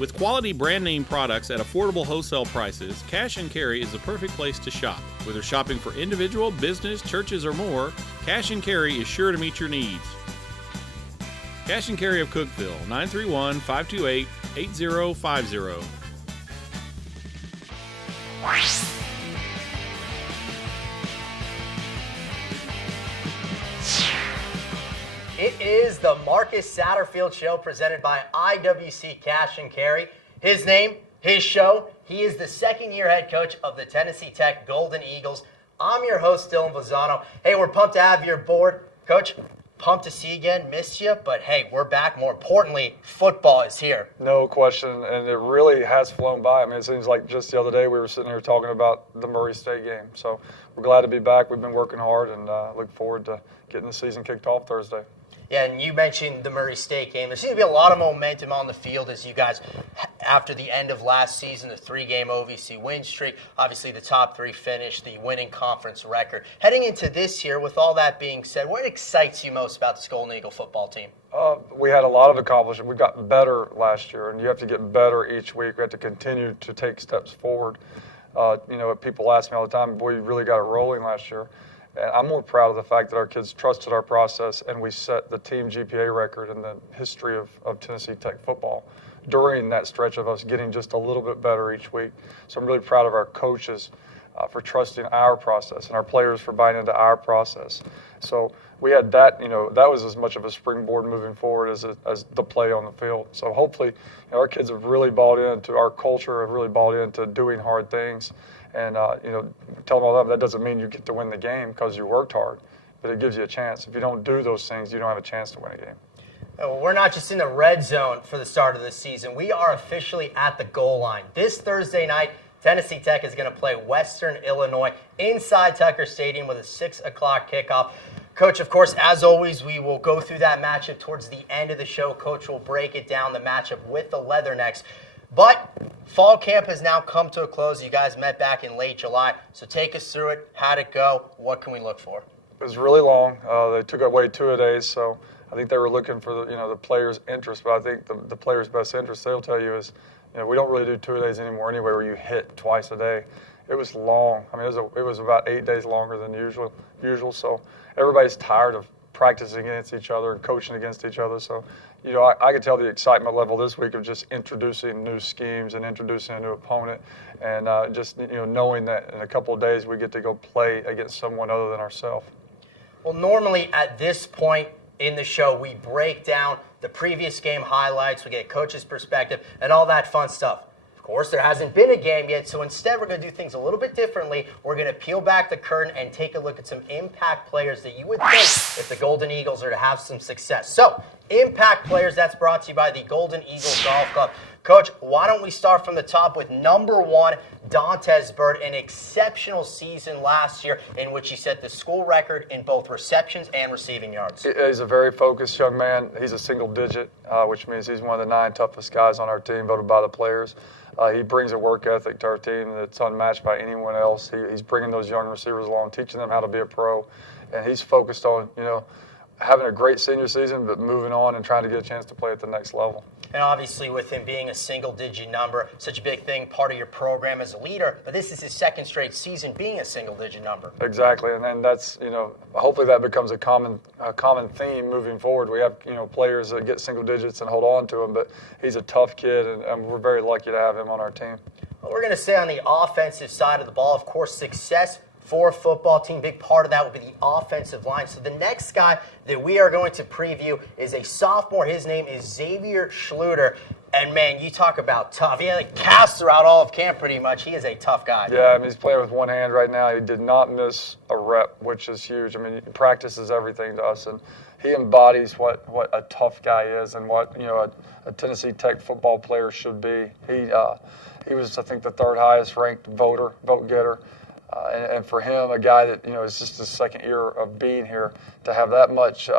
With quality brand name products at affordable wholesale prices, Cash and Carry is the perfect place to shop. Whether shopping for individual, business, churches, or more, Cash and Carry is sure to meet your needs. Cash and Carry of Cookeville, 931-528-8050. It is the Marcus Satterfield Show presented by IWC Cash and Carry. His name, his show. He is the second-year head coach of the Tennessee Tech Golden Eagles. I'm your host, Dylan Vazano. Hey, we're pumped to have you aboard. Coach, pumped to see you again. Missed you, but hey, we're back. More importantly, football is here. No question, and it really has flown by. I mean, it seems like just the other day we were sitting here talking about the Murray State game. So we're glad to be back. We've been working hard and look forward to getting the season kicked off Thursday. Yeah, and you mentioned the Murray State game. There seems to be a lot of momentum on the field as you guys, after the end of last season, the 3-game OVC win streak, obviously the top 3 finish, the winning conference record. Heading into this year, with all that being said, what excites you most about this Golden Eagle football team? We had a lot of accomplishment. We got better last year, and you have to get better each week. We have to continue to take steps forward. People ask me all the time, boy, you really got it rolling last year. And I'm more proud of the fact that our kids trusted our process and we set the team GPA record in the history of Tennessee Tech football during that stretch of us getting just a little bit better each week. So I'm really proud of our coaches for trusting our process and our players for buying into our process. So we had that, that was as much of a springboard moving forward as the play on the field. So hopefully our kids have really bought into our culture, have really bought into doing hard things. And, tell them all that doesn't mean you get to win the game because you worked hard, but it gives you a chance. If you don't do those things, you don't have a chance to win a game. Well, we're not just in the red zone for the start of the season. We are officially at the goal line. This Thursday night, Tennessee Tech is going to play Western Illinois inside Tucker Stadium with a 6 o'clock kickoff. Coach, of course, as always, we will go through that matchup towards the end of the show. Coach will break it down, the matchup with the Leathernecks. But fall camp has now come to a close. You guys met back in late July. So take us through it. How'd it go? What can we look for? It was really long. They took away 2 days, so I think they were looking for the players' interest. But I think the players' best interest, they'll tell you, is we don't really do 2 days anymore anyway where you hit twice a day. It was long. I mean, it was about 8 days longer than usual. So everybody's tired of practicing against each other and coaching against each other. So, I could tell the excitement level this week of just introducing new schemes and introducing a new opponent and knowing that in a couple of days we get to go play against someone other than ourselves. Well, normally at this point in the show, we break down the previous game highlights, we get coach's perspective, and all that fun stuff. Of course, there hasn't been a game yet, so instead we're going to do things a little bit differently. We're going to peel back the curtain and take a look at some impact players that you would think if the Golden Eagles are to have some success. So, impact players, that's brought to you by the Golden Eagles Golf Club. Coach, why don't we start from the top with number 1, Dantes Bird, an exceptional season last year in which he set the school record in both receptions and receiving yards. He's a very focused young man. He's a single digit, which means he's one of the 9 toughest guys on our team, voted by the players. He brings a work ethic to our team that's unmatched by anyone else. He's bringing those young receivers along, teaching them how to be a pro, and he's focused on, having a great senior season, but moving on and trying to get a chance to play at the next level. And obviously with him being a single-digit number, such a big thing, part of your program as a leader, but this is his 2nd straight season being a single-digit number. Exactly, and that's, hopefully that becomes a common theme moving forward. We have, players that get single digits and hold on to him, but he's a tough kid, and we're very lucky to have him on our team. Well, we're going to say on the offensive side of the ball, of course, success for a football team. Big part of that will be the offensive line. So the next guy that we are going to preview is a sophomore. His name is Xavier Schluter. And, man, you talk about tough. He had a cast throughout all of camp pretty much. He is a tough guy. Yeah, he's playing with one hand right now. He did not miss a rep, which is huge. Practice is everything to us. And he embodies what a tough guy is and what, a Tennessee Tech football player should be. He was, I think, the 3rd highest ranked vote getter. And for him, a guy that, is just his 2nd year of being here, to have that much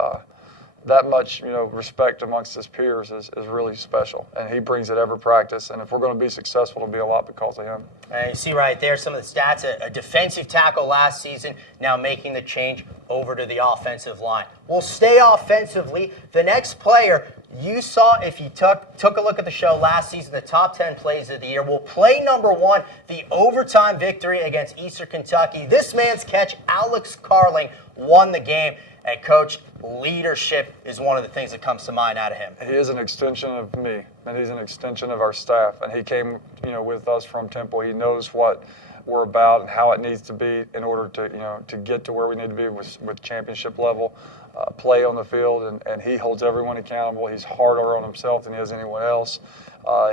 respect amongst his peers is really special. And he brings it every practice. And if we're going to be successful, it'll be a lot because of him. And you see right there some of the stats. A defensive tackle last season, now making the change over to the offensive line. We'll stay offensively. The next player, You saw, if you took a look at the show last season, the top 10 plays of the year. We'll play number 1, the overtime victory against Eastern Kentucky. This man's catch, Alex Carling, won the game. And, Coach, leadership is one of the things that comes to mind out of him. He is an extension of me, and he's an extension of our staff. And he came, with us from Temple. He knows what we're about and how it needs to be in order to get to where we need to be with championship level play on the field. And he holds everyone accountable. He's harder on himself than he is anyone else.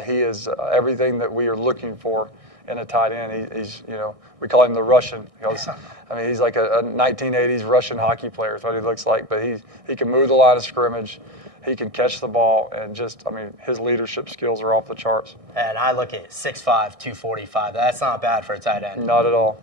He is everything that we are looking for in a tight end. He's we call him the Russian. He's like a 1980s Russian hockey player is what he looks like. But he can move the line of scrimmage. He can catch the ball, and his leadership skills are off the charts. And I look at 6'5", 245. That's not bad for a tight end. Not at all.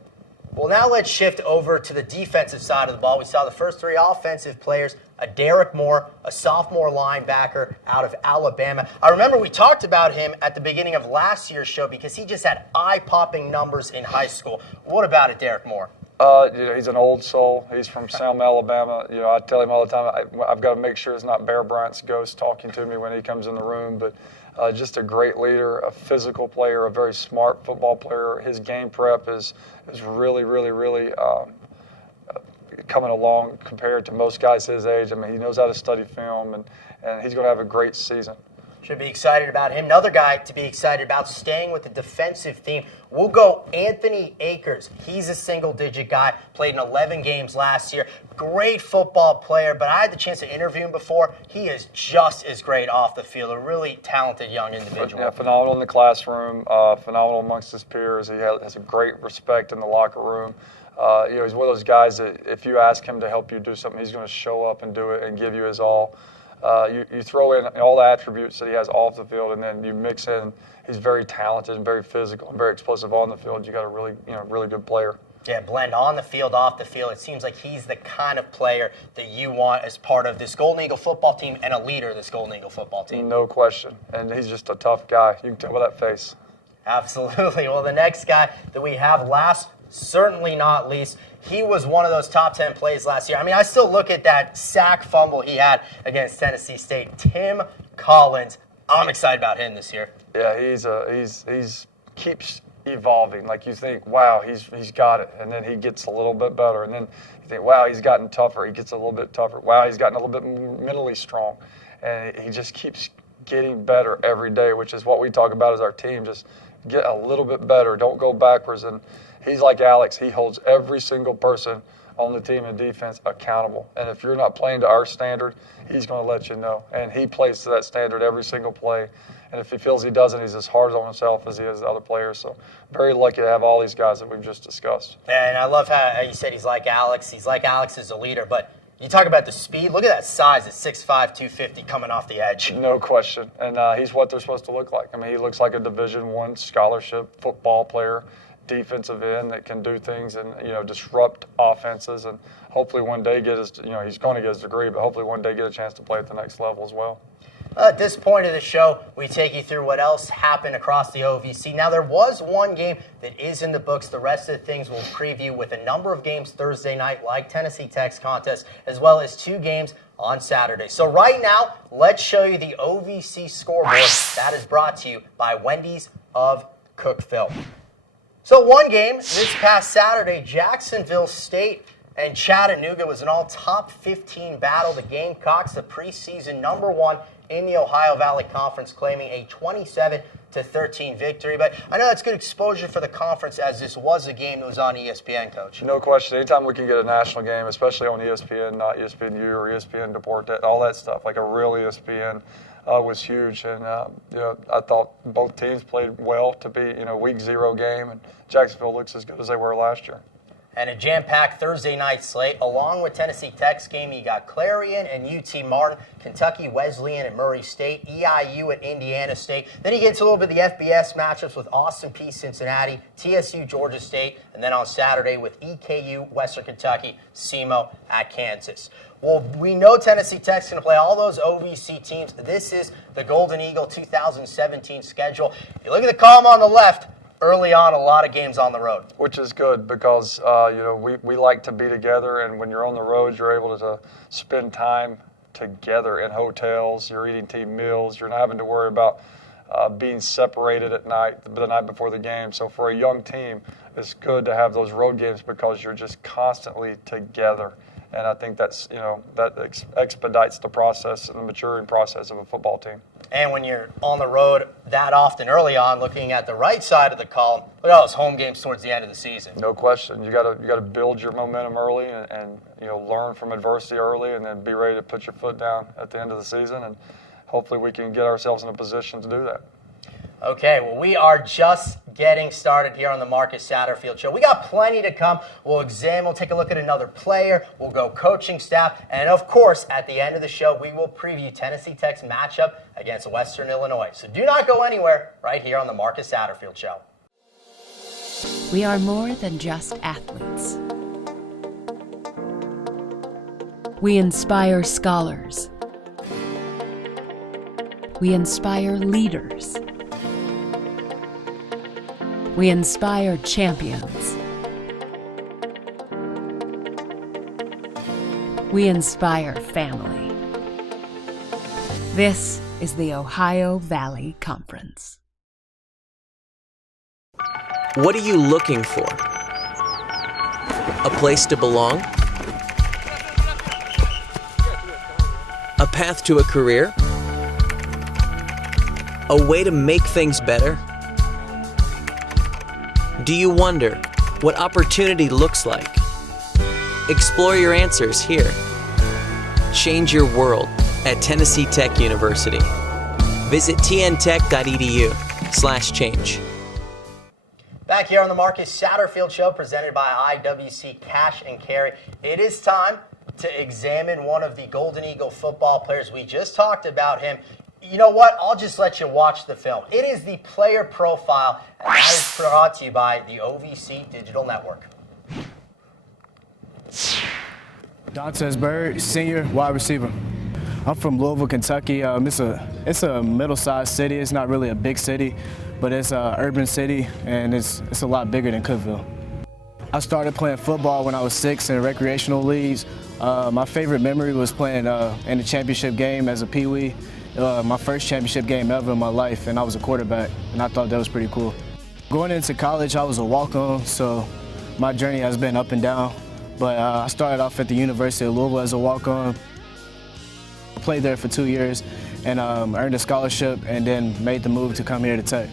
Well, now let's shift over to the defensive side of the ball. We saw the first 3 offensive players, a Derek Moore, a sophomore linebacker out of Alabama. I remember we talked about him at the beginning of last year's show because he just had eye-popping numbers in high school. What about it, Derek Moore? He's an old soul. He's from Selma, Alabama. I tell him all the time, I've got to make sure it's not Bear Bryant's ghost talking to me when he comes in the room. But just a great leader, a physical player, a very smart football player. His game prep is really, really, really coming along compared to most guys his age. He knows how to study film, and he's going to have a great season. Should be excited about him. Another guy to be excited about, staying with the defensive theme, we'll go Anthony Akers. He's a single-digit guy, played in 11 games last year. Great football player, but I had the chance to interview him before. He is just as great off the field, a really talented young individual. Yeah, phenomenal in the classroom, phenomenal amongst his peers. He has a great respect in the locker room. He's one of those guys that if you ask him to help you do something, he's going to show up and do it and give you his all. You throw in all the attributes that he has off the field, and then you mix in he's very talented and very physical and very explosive on the field. You got a really good player. Yeah, blend on the field, off the field. It seems like he's the kind of player that you want as part of this Golden Eagle football team and a leader of this Golden Eagle football team. No question. And he's just a tough guy. You can tell by that face. Absolutely. Well, the next guy that we have last, certainly not least, he was one of those top 10 plays last year. I still look at that sack fumble he had against Tennessee State. Tim Collins, I'm excited about him this year. Yeah, he's keeps evolving. Like you think, wow, he's got it, and then he gets a little bit better, and then you think, wow, he's gotten tougher. He gets a little bit tougher. Wow, he's gotten a little bit more mentally strong, and he just keeps getting better every day, which is what we talk about as our team. Just get a little bit better. Don't go backwards. And he's like Alex. He holds every single person on the team and defense accountable. And if you're not playing to our standard, he's going to let you know. And he plays to that standard every single play. And if he feels he doesn't, he's as hard on himself as he is the other players. So very lucky to have all these guys that we've just discussed. And I love how you said he's like Alex. He's like Alex as a leader. But you talk about the speed. Look at that size at 6'5", 250 coming off the edge. No question. And he's what they're supposed to look like. He looks like a Division I scholarship football player, defensive end that can do things and disrupt offenses, and hopefully one day get his he's going to get his degree, but hopefully one day get a chance to play at the next level as well. At this point of the show, we take you through what else happened across the OVC. Now, there was one game that is in the books. The rest of the things we'll preview with a number of games Thursday night, like Tennessee Tech's contest, as well as 2 games on Saturday. So right now, let's show you the OVC scoreboard. That is brought to you by Wendy's of Cookeville. So one game this past Saturday, Jacksonville State and Chattanooga was an all-top 15 battle. The Gamecocks, the preseason #1 in the Ohio Valley Conference, claiming a 27-13 victory. But I know that's good exposure for the conference, as this was a game that was on ESPN, Coach. No question. Anytime we can get a national game, especially on ESPN, not ESPNU or ESPN Deportes, all that stuff, like a real ESPN, was huge. And I thought both teams played well to be week 0 game, and Jacksonville looks as good as they were last year. And a jam-packed Thursday night slate. Along with Tennessee Tech's game, you got Clarion and UT Martin, Kentucky Wesleyan and Murray State, EIU at Indiana State. Then you get into a little bit of the FBS matchups with Austin Peay Cincinnati, TSU Georgia State, and then on Saturday with EKU Western Kentucky, SEMO at Kansas. Well, we know Tennessee Tech's going to play all those OVC teams. This is the Golden Eagle 2017 schedule. You look at the column on the left. Early on, a lot of games on the road. Which is good because, we like to be together, and when you're on the road, you're able to spend time together in hotels. You're eating team meals. You're not having to worry about being separated at night, the night before the game. So for a young team, it's good to have those road games because you're just constantly together. And I think that's, that expedites the process and the maturing process of a football team. And when you're on the road that often early on, looking at the right side of the column, look at all those home games towards the end of the season. No question. You gotta build your momentum early and learn from adversity early, and then be ready to put your foot down at the end of the season. And hopefully we can get ourselves in a position to do that. Okay, well, we are just getting started here on the Marcus Satterfield Show. We got plenty to come. We'll take a look at another player. We'll go coaching staff. And, of course, at the end of the show, we will preview Tennessee Tech's matchup against Western Illinois. So do not go anywhere right here on the Marcus Satterfield Show. We are more than just athletes. We inspire scholars. We inspire leaders. We inspire champions. We inspire family. This is the Ohio Valley Conference. What are you looking for? A place to belong? A path to a career? A way to make things better? Do you wonder what opportunity looks like? Explore your answers here. Change your world at Tennessee Tech University. Visit tntech.edu/change. Back here on the Marcus Satterfield Show, presented by IWC Cash and Carry. It is time to examine one of the Golden Eagle football players. We just talked about him. You know what? I'll just let you watch the film. It is the player profile, and that is brought to you by the OVC Digital Network. Dantes Bird, senior wide receiver. I'm from Louisville, Kentucky. It's a middle-sized city. It's not really a big city, but it's an urban city, and it's a lot bigger than Cookeville. I started playing football when I was 6 in recreational leagues. My favorite memory was playing in the championship game as a peewee. My first championship game ever in my life, and I was a quarterback, and I thought that was pretty cool. Going into college, I was a walk-on, so my journey has been up and down. But I started off at the University of Louisville as a walk-on. I played there for 2 years and earned a scholarship, and then made the move to come here to Tech.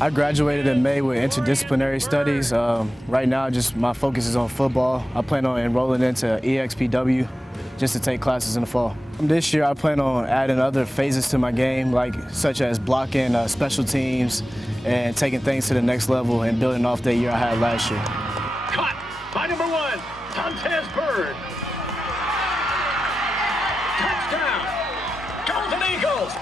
I graduated in May with interdisciplinary studies. Right now, my focus is on football. I plan on enrolling into EXPW just to take classes in the fall. This year, I plan on adding other phases to my game, such as blocking special teams and taking things to the next level and building off that year I had last year. Caught by number 1, Dantes Bird. Touchdown, Golden Eagles.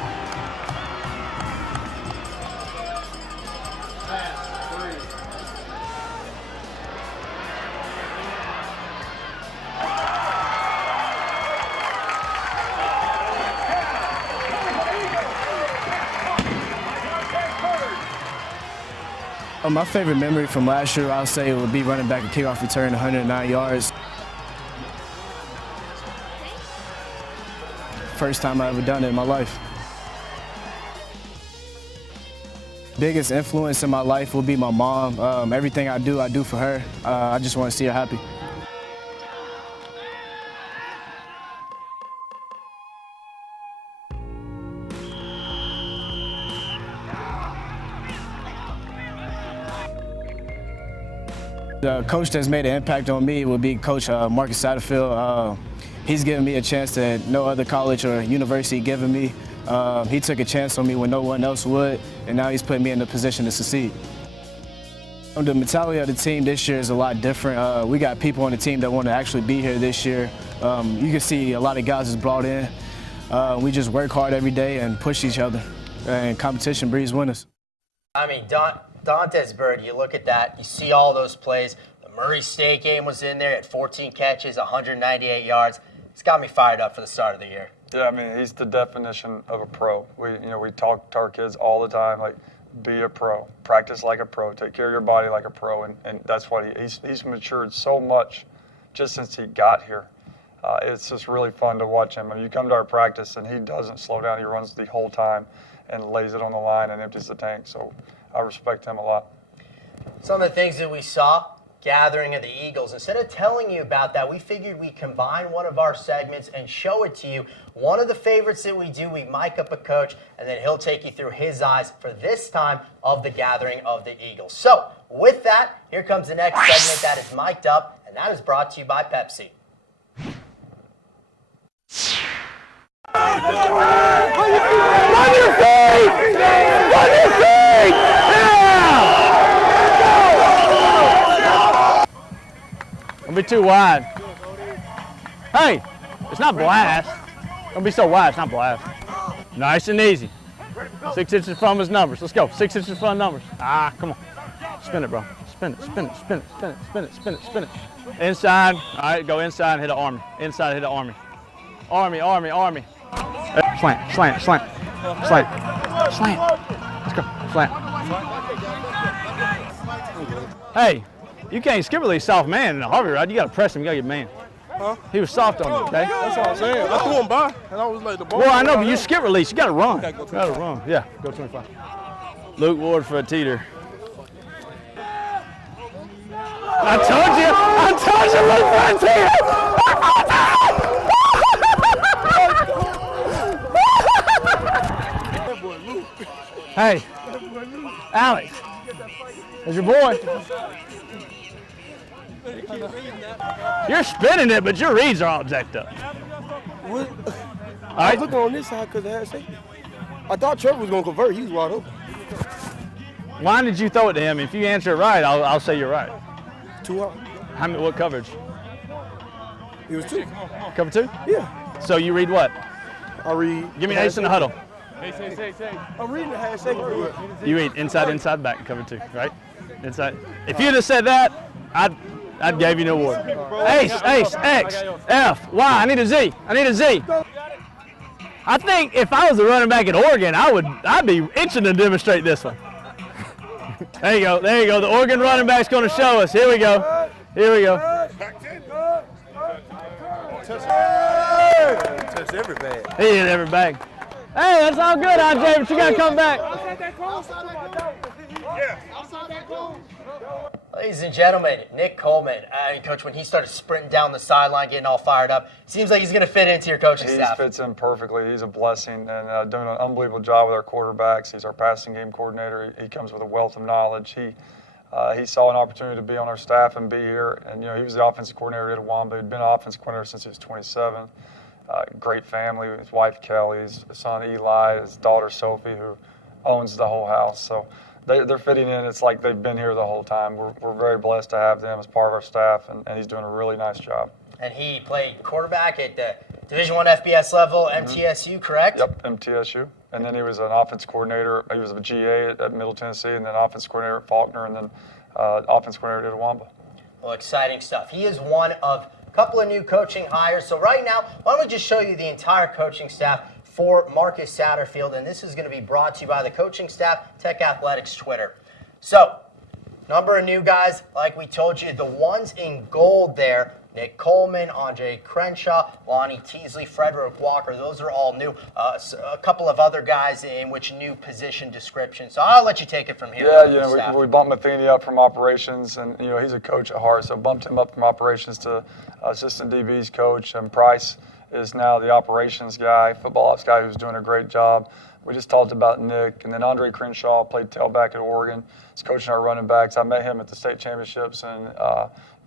My favorite memory from last year, I'll say it would be running back a kickoff return 109 yards. First time I ever done it in my life. Biggest influence in my life will be my mom. Everything I do for her. I just want to see her happy. The coach that's made an impact on me would be Coach Marcus Satterfield. He's given me a chance that no other college or university given me. He took a chance on me when no one else would, and now he's put me in a position to succeed. The mentality of the team this year is a lot different. We got people on the team that want to actually be here this year. You can see a lot of guys is brought in. We just work hard every day and push each other, and competition breeds winners. I mean, Dantes Bird, you look at that, you see all those plays. The Murray State game was in there at 14 catches, 198 yards. It's got me fired up for the start of the year. Yeah, I mean, he's the definition of a pro. We talk to our kids all the time, like, be a pro, practice like a pro, take care of your body like a pro, and that's what he's matured so much just since he got here. it's just really fun to watch him. I mean, you come to our practice, and he doesn't slow down. He runs the whole time and lays it on the line and empties the tank. So I respect him a lot. Some of the things that we saw, gathering of the Eagles, instead of telling you about that, we figured we'd combine one of our segments and show it to you. One of the favorites that we do, we mic up a coach, and then he'll take you through his eyes for this time of the gathering of the Eagles. So with that, here comes the next segment that is mic'd up, and that is brought to you by Pepsi. Don't be too wide. Hey, it's not blast. Don't be so wide, it's not blast. Nice and easy. 6 inches from his numbers. Let's go. 6 inches from numbers. Ah, come on. Spin it, bro. Spin it, spin it, spin it, spin it, spin it, spin it, spin it. Inside. All right, go inside and hit an army. Inside, hit an army. Army, army, army. Slant, slant, slant, slant, slant. Let's go. Slant. Hey, you can't skip release soft man in a Harvey ride. You got to press him. You got to get man. Huh? He was soft on you, okay? That's what I'm saying. I threw him by, and I was like, the ball. Well, I know, but you skip release. You got to run. Okay, go You got to run. Yeah, go 25. Luke Ward for a teeter. I told you, Luke for a teeter. Hey, Alex, that's your boy. You're spinning it, but your reads are all jacked up. What? All I right. was looking on this side because they had safety. I thought Trevor was going to convert. He was wide open. Why did you throw it to him? If you answer it right, I'll say you're right. 2 out. How many? What coverage? It was 2. Cover 2? Yeah. So you read what? I read. Give me ace in the huddle. I'm reading the half safety. You read inside, back, cover 2, right? Inside. If you'd have said that, I'd give you no award. Ace, X, F, Y. I need a Z. I think if I was a running back at Oregon, I'd be itching to demonstrate this one. There you go. The Oregon running back's going to show us. Here we go. Touched every bag. He hit every bag. Hey, that's all good, RJ, but you got to come back. Ladies and gentlemen, Nick Coleman, Coach, when he started sprinting down the sideline, getting all fired up, seems like he's going to fit into your coaching staff. He fits in perfectly. He's a blessing and doing an unbelievable job with our quarterbacks. He's our passing game coordinator. He comes with a wealth of knowledge. He saw an opportunity to be on our staff and be here. And, he was the offensive coordinator at Wamba. He'd been an offensive coordinator since he was 27. Great family. His wife, Kelly, his son, Eli, his daughter, Sophie, who owns the whole house. So they're fitting in. It's like they've been here the whole time. We're very blessed to have them as part of our staff, and he's doing a really nice job. And he played quarterback at the Division I FBS level, MTSU, correct? Yep, MTSU. And then he was an offense coordinator. He was a GA at Middle Tennessee, and then offense coordinator at Faulkner, and then offense coordinator at Wamba. Well, exciting stuff. He is one of a couple of new coaching hires. So right now, why don't we just show you the entire coaching staff for Marcus Satterfield, and this is going to be brought to you by the coaching staff, Tech Athletics Twitter. So, number of new guys, like we told you, the ones in gold there, Nick Coleman, Andre Crenshaw, Lonnie Teasley, Frederick Walker, those are all new. A couple of other guys in which new position description. So I'll let you take it from here. Yeah, we bumped Matheny up from operations, and he's a coach at heart, so bumped him up from operations to assistant DB's coach, and Price is now the operations guy, football ops guy, who's doing a great job. We just talked about Nick, and then Andre Crenshaw played tailback at Oregon. He's coaching our running backs. I met him at the state championships, and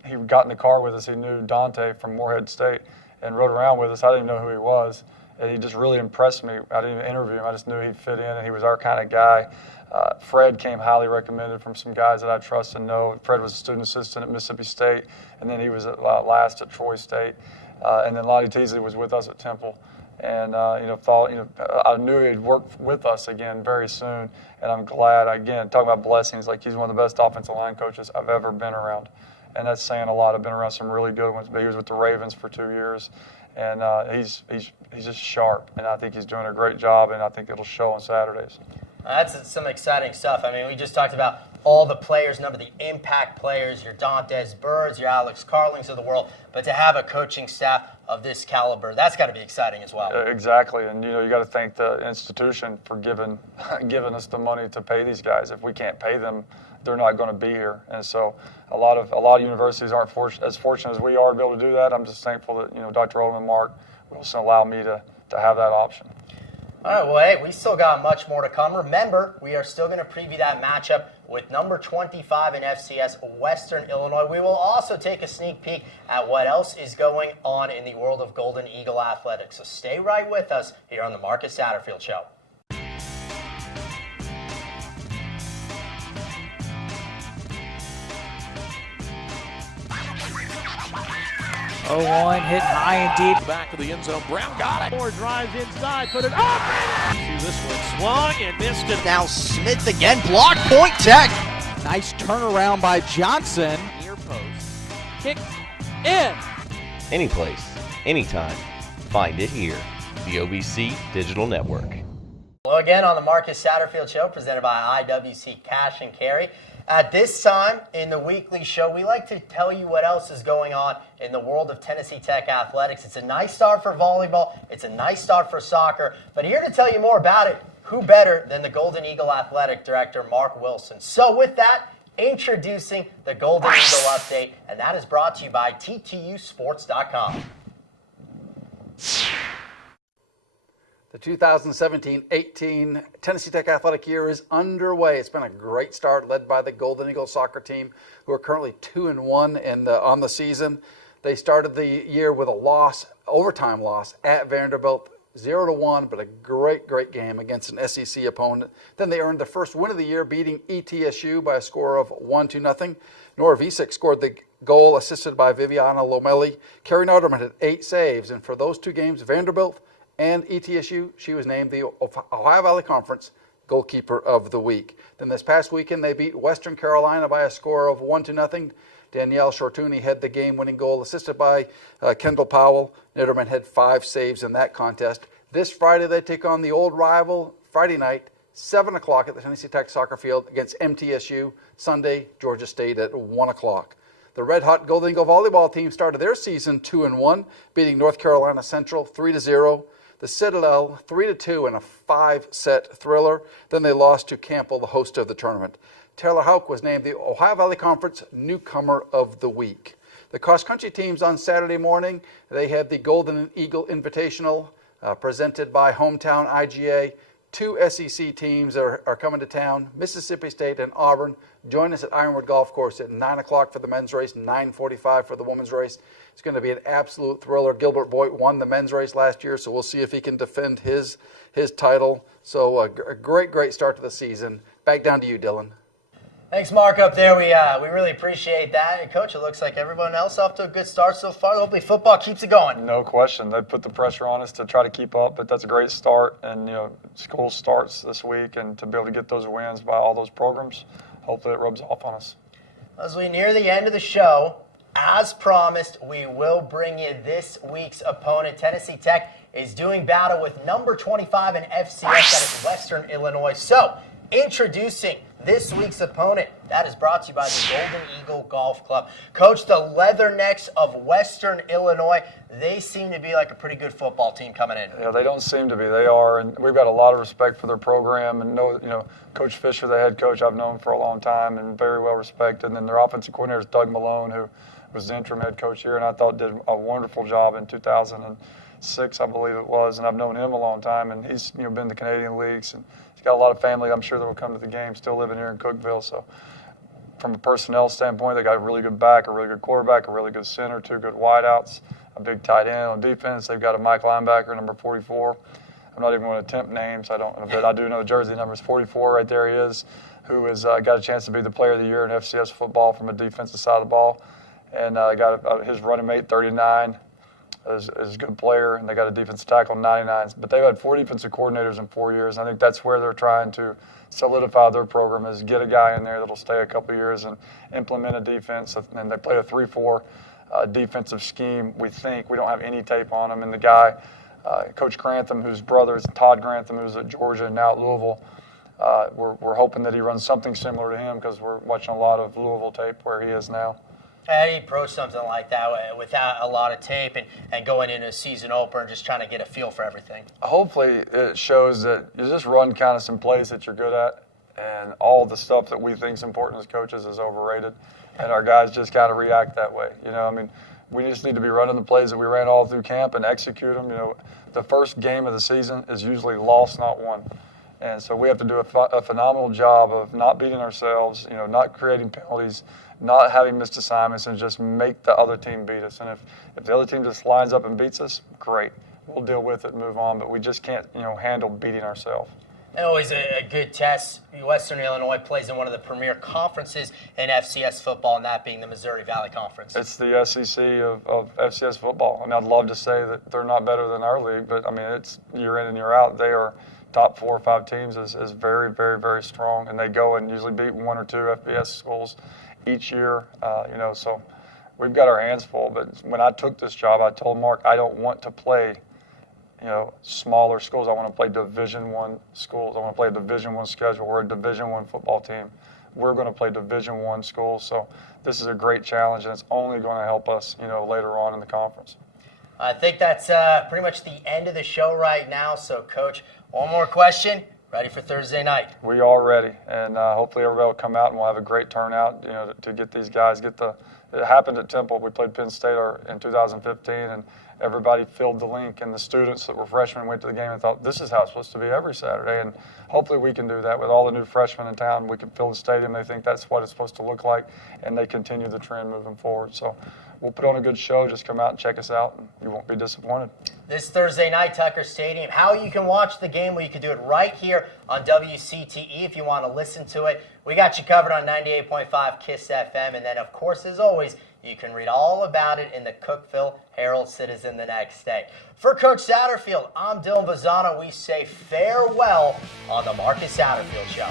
he got in the car with us. He knew Dante from Morehead State and rode around with us. I didn't even know who he was, and he just really impressed me. I didn't even interview him. I just knew he'd fit in, and he was our kind of guy. Fred came highly recommended from some guys that I trust and know. Fred was a student assistant at Mississippi State, and then he was last at Troy State. And then Lonnie Teasley was with us at Temple, and I knew he'd work with us again very soon, and I'm glad. Again, talking about blessings, like he's one of the best offensive line coaches I've ever been around, and that's saying a lot. I've been around some really good ones, but he was with the Ravens for 2 years, and he's just sharp, and I think he's doing a great job, and I think it'll show on Saturdays. That's some exciting stuff. I mean, we just talked about all the players, the impact players, your Dantes Birds, your Alex Carlings of the world, but to have a coaching staff of this caliber. That's got to be exciting as well. Exactly, and you got to thank the institution for giving us the money to pay these guys. If we can't pay them, they're not going to be here. And so a lot of universities aren't as fortunate as we are to be able to do that. I'm just thankful that Dr. Odom and Mark Wilson allow me to have that option. All right, well, hey, we still got much more to come. Remember, we are still going to preview that matchup with number 25 in FCS, Western Illinois. We will also take a sneak peek at what else is going on in the world of Golden Eagle athletics. So stay right with us here on the Marcus Satterfield Show. 0-1 hit high and deep. Back of the end zone. Brown got it. Moore drives inside, put it up. See this one swung and missed it. Now Smith again, block point Tech. Nice turnaround by Johnson. Near post. Kick in. Any place, anytime. Find it here. The OBC Digital Network. Hello again on the Marcus Satterfield Show, presented by IWC Cash and Carry. At this time in the weekly show, we like to tell you what else is going on in the world of Tennessee Tech athletics. It's a nice start for volleyball. It's a nice start for soccer. But here to tell you more about it, who better than the Golden Eagle Athletic Director, Mark Wilson. So with that, introducing the Golden Eagle Update, and that is brought to you by TTUsports.com. The 2017-18 Tennessee Tech athletic year is underway. It's been a great start led by the Golden Eagle soccer team, who are currently 2-1 on the season. They started the year with a overtime loss at Vanderbilt, 0-1, but a great game against an SEC opponent. Then they earned the first win of the year, beating ETSU by a score of 1-0. Nora Visick scored the goal, assisted by Viviana Lomeli. Carrie Noderman had 8 saves, and for those 2 games, Vanderbilt and ETSU, she was named the Ohio Valley Conference Goalkeeper of the Week. Then this past weekend, they beat Western Carolina by a score of 1-0. Danielle Shortuni had the game-winning goal, assisted by Kendall Powell. Niederman had 5 saves in that contest. This Friday, they take on the old rival, Friday night, 7 o'clock at the Tennessee Tech soccer field against MTSU. Sunday, Georgia State at 1 o'clock. The red-hot Golden Eagle volleyball team started their season 2-1, beating North Carolina Central 3-0. The Citadel 3-2 in a 5-set thriller. Then they lost to Campbell, the host of the tournament. Taylor Houck was named the Ohio Valley Conference Newcomer of the Week. The cross-country teams on Saturday morning, they had the Golden Eagle Invitational presented by Hometown IGA. 2 SEC teams are coming to town, Mississippi State and Auburn. Join us at Ironwood Golf Course at 9 o'clock for the men's race, 9:45 for the women's race. It's going to be an absolute thriller. Gilbert Boyd won the men's race last year, so we'll see if he can defend his title. So a great start to the season. Back down to you, Dylan. Thanks, Mark, up there. We really appreciate that. And, Coach, it looks like everyone else off to a good start so far. Hopefully football keeps it going. No question. They put the pressure on us to try to keep up, but that's a great start. And, school starts this week, and to be able to get those wins by all those programs, hopefully it rubs off on us. As we near the end of the show, as promised, we will bring you this week's opponent. Tennessee Tech is doing battle with number 25 in FCS, that is Western Illinois. So, introducing this week's opponent, that is brought to you by the Golden Eagle Golf Club. Coach, the Leathernecks of Western Illinois, they seem to be like a pretty good football team coming in. Yeah, they don't seem to be. They are, and we've got a lot of respect for their program. And Coach Fisher, the head coach, I've known for a long time and very well respected. And then their offensive coordinator is Doug Malone, who was the interim head coach here, and I thought did a wonderful job in 2006, I believe it was. And I've known him a long time, and he's been in the Canadian leagues, and he's got a lot of family, I'm sure, that will come to the game, still living here in Cookeville. So from a personnel standpoint, they got a really good back, a really good quarterback, a really good center, 2 good wideouts, a big tight end. On defense, they've got a Mike linebacker, number 44. I'm not even going to attempt names, but I do know the jersey number is 44. Right there he is, who has got a chance to be the player of the year in FCS football from a defensive side of the ball. And got his running mate, 39, is a good player, and they got a defensive tackle, 99. But they've had 4 defensive coordinators in 4 years, and I think that's where they're trying to solidify their program, is get a guy in there that'll stay a couple years and implement a defense. And they play a 3-4 defensive scheme, we think. We don't have any tape on him. And the guy, Coach Grantham, whose brother is Todd Grantham, who's at Georgia and now at Louisville, we're hoping that he runs something similar to him, because we're watching a lot of Louisville tape where he is now. How do you approach something like that without a lot of tape and going into a season opener and just trying to get a feel for everything? Hopefully it shows that you just run kind of some plays that you're good at, and all the stuff that we think is important as coaches is overrated, and our guys just kind of react that way. We just need to be running the plays that we ran all through camp and execute them. The first game of the season is usually lost, not won. And so we have to do a phenomenal job of not beating ourselves, not creating penalties, not having missed assignments, and just make the other team beat us. And if the other team just lines up and beats us, great. We'll deal with it and move on, but we just can't, handle beating ourselves. And always a good test. Western Illinois plays in one of the premier conferences in FCS football, and that being the Missouri Valley Conference. It's the SEC of FCS football. I'd love to say that they're not better than our league, but, it's year in and year out. They are top 4 or 5 teams is very, very, very strong, and they go and usually beat 1 or 2 FBS schools each year, so we've got our hands full. But when I took this job, I told Mark, I don't want to play, smaller schools. I want to play Division I schools. I want to play a Division I schedule. We're a Division I football team. We're going to play Division I schools. So this is a great challenge, and it's only going to help us, later on in the conference. I think that's pretty much the end of the show right now. So, Coach, one more question. Ready for Thursday night? We are ready, and hopefully everybody will come out and we'll have a great turnout, to get these guys. It happened at Temple. We played Penn State in 2015, and everybody filled the link, and the students that were freshmen went to the game and thought, this is how it's supposed to be every Saturday, and hopefully we can do that with all the new freshmen in town. We can fill the stadium. They think that's what it's supposed to look like, and they continue the trend moving forward. So we'll put on a good show. Just come out and check us out, and you won't be disappointed. This Thursday night, Tucker Stadium. How you can watch the game? Well, you can do it right here on WCTE if you want to listen to it. We got you covered on 98.5 KISS FM, and then, of course, as always, you can read all about it in the Cookeville Herald-Citizen the next day. For Coach Satterfield, I'm Dylan Vazana. We say farewell on the Marcus Satterfield Show.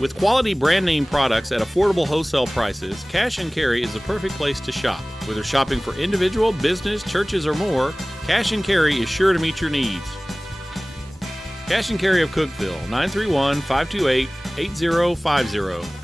With quality brand name products at affordable wholesale prices, Cash and Carry is the perfect place to shop. Whether shopping for individual, business, churches, or more, Cash and Carry is sure to meet your needs. Cash and Carry of Cookeville, 931-528-8050.